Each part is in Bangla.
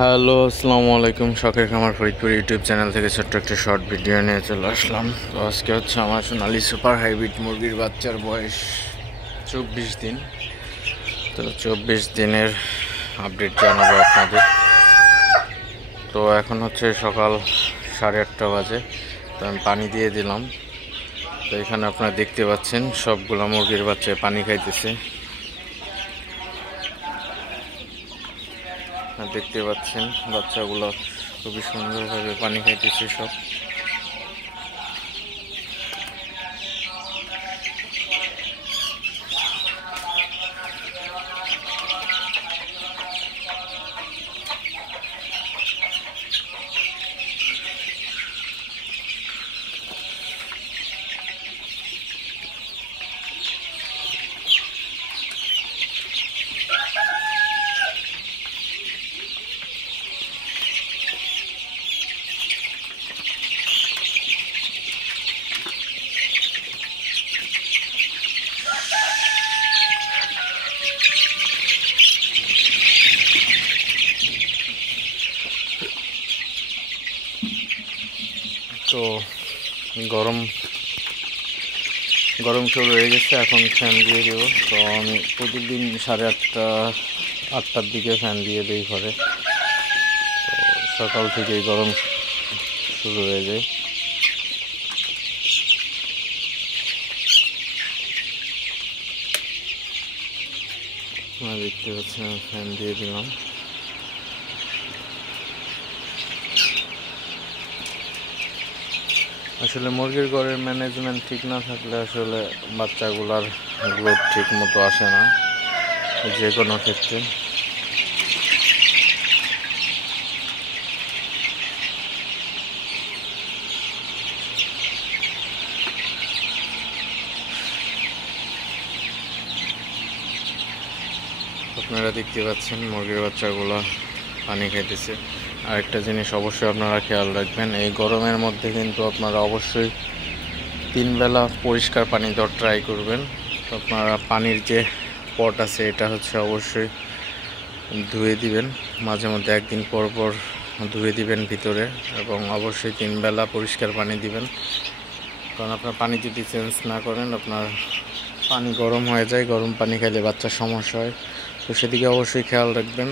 হ্যালো, আসসালামু আলাইকুম। শখের খামার ফরিদপুর ইউটিউব চ্যানেল থেকে ছোট্ট একটা শর্ট ভিডিও নিয়ে চলে আসলাম। তো আজকে হচ্ছে আমার সোনালি সুপার হাইব্রিড মুরগির বাচ্চার বয়স 24 দিন। তো 24 দিনের আপডেট জানাবো আপনাদের। তো এখন হচ্ছে সকাল 8:30 বাজে। তো আমি পানি দিয়ে দিলাম। তো এখানে আপনারা দেখতে পাচ্ছেন সবগুলো মুরগির বাচ্চা পানি খাইতেছে। দেখতে পাচ্ছেন বাচ্চাগুলো খুবই সুন্দরভাবে পানি খাইতেছে সব। তো গরম শুরু হয়ে গেছে, এখন ফ্যান দিয়ে দেবো। তো আমি প্রতিদিন 8:30-8টার দিকে ফ্যান দিয়ে দিই ঘরে। তো সকাল থেকেই গরম শুরু হয়ে যায়। দেখতে পাচ্ছেন আমি ফ্যান দিয়ে দিলাম। আসলে মুরগির ঘরের ম্যানেজমেন্ট ঠিক না থাকলে আসলে বাচ্চাগুলার গ্রোথ ঠিক মতো আসে না যে কোনো ক্ষেত্রে। আপনারা দেখতে পাচ্ছেন মুরগির বাচ্চাগুলো পানি খাইতেছে। আরেকটা জিনিস অবশ্যই আপনারা খেয়াল রাখবেন, এই গরমের মধ্যে কিন্তু আপনারা অবশ্যই 3 বেলা পরিষ্কার পানি দেওয়ার ট্রাই করবেন। তো আপনারা পানির যে পট আছে এটা হচ্ছে অবশ্যই ধুয়ে দিবেন, মাঝে মধ্যে একদিন পর পর ধুয়ে দিবেন ভিতরে, এবং অবশ্যই 3 বেলা পরিষ্কার পানি দিবেন। কারণ আপনার পানি যদি চেঞ্জ না করেন আপনার পানি গরম হয়ে যায়, গরম পানি খেলে বাচ্চার সমস্যা হয়। তো সেদিকে অবশ্যই খেয়াল রাখবেন।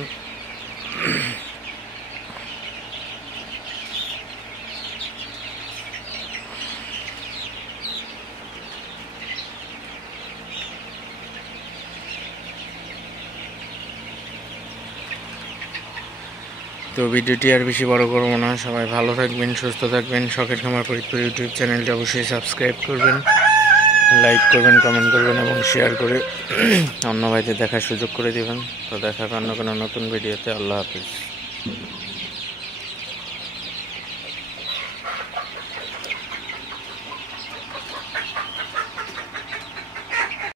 তো ভিডিওটি আর বেশি বড় করবো না, সবাই ভালো থাকবেন, সুস্থ থাকবেন। শখের খামার ফরিদপুর ইউটিউব চ্যানেলটি অবশ্যই সাবস্ক্রাইব করবেন, লাইক করবেন, কমেন্ট করবেন এবং শেয়ার করে অন্য ভাইদের দেখার সুযোগ করে দেবেন। তো দেখা অন্য কোনো নতুন ভিডিওতে। আল্লাহ হাফিজ।